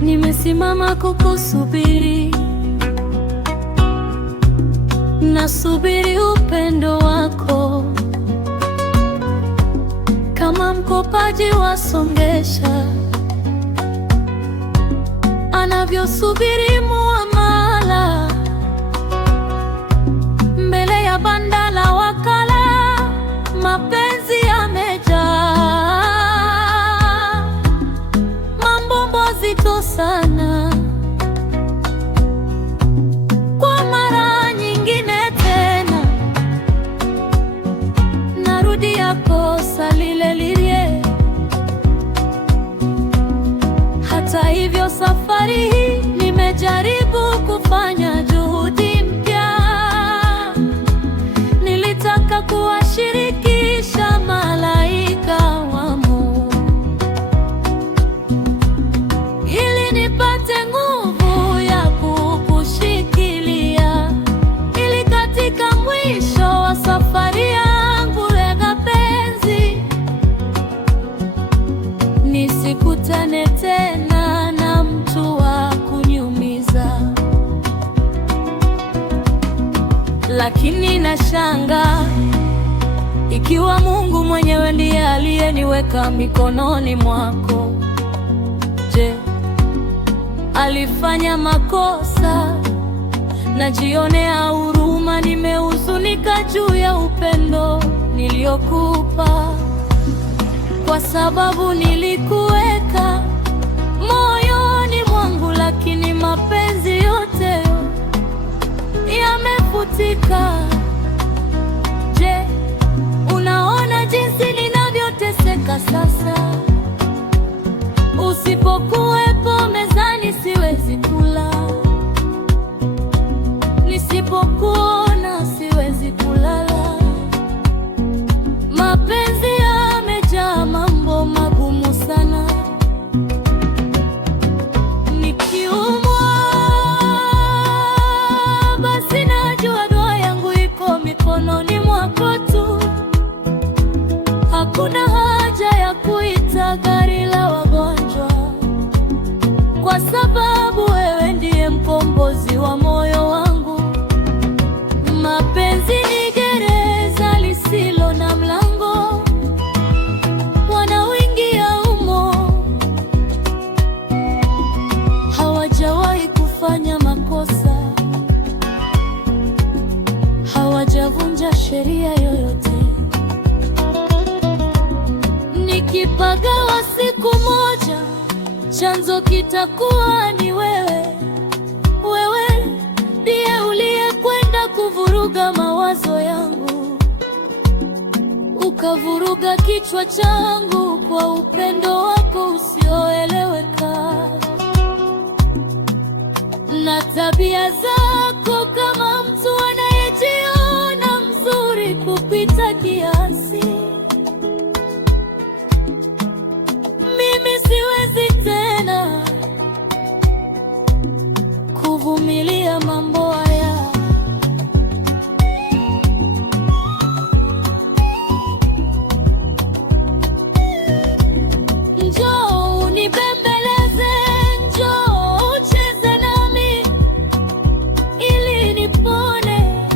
Nimesimama kukusubiri, nasubiri upendo wako, kama mkopaji wasongesha anavyosubiri muamala mbele ya banda la wakala. Mapenzi yamejaa mambo mazito sana. Kwa mara nyingine tena narudia kosa lile lile. Hata hivyo safari hii nimejaribu kufanya juhudi mpya. Nilitaka kuwashirikisha malaika wa Mungu ili nipate nguvu ya kukushikilia, ili katika mwisho wa safari yangu ya mapenzi nisikutane tena na mtu wa kuniumiza. Lakini nashangaa, ikiwa Mungu mwenyewe ndiye aliyeniweka mikononi mwako, je, alifanya makosa? Najionea huruma, nimehuzunika juu ya upendo niliokupa, kwa sababu nilikuweka moyoni mwangu, lakini mapenzi yote yamefutika. Je, unaona jinsi ninavyoteseka sasa? Usipokuwepo mezani siwezi kula, nisipokuona siwezi kulala. Mapenzi yamejaa mambo magumu sana. Nikiumwa basi najua dua yangu iko mikononi mwako tu. Hakuna haja ya kuita gari la wagonjwa, kwa sababu wewe ndiye mkombozi wa moyo wangu. Mapenzi ni gereza lisilo na mlango, wanaoingia humo hawajawahi kufanya makosa, hawajavunja sheria yoyote. Nikipagawa siku moja, chanzo kitakuwa ni wewe. Wewe ndiye uliyekwenda kuvuruga mawazo yangu, ukavuruga kichwa changu kwa upendo wako usioeleweka na tabia zako, kama mtu anayejiona mzuri kupita kiasi. Mimi siwezi tena kuvumilia mambo haya. Njoo unibembeleze, njoo ucheze nami ili nipone.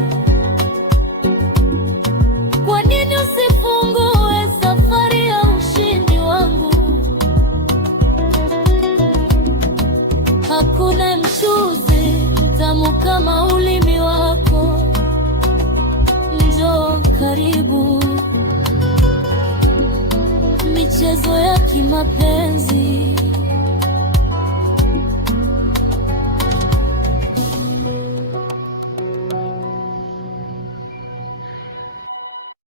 Kwa nini usifungue safari ya ushindi wangu? Hakuna mchuzi mtamu kama ulimi wako. Njoo karibu, michezo ya kimapenzi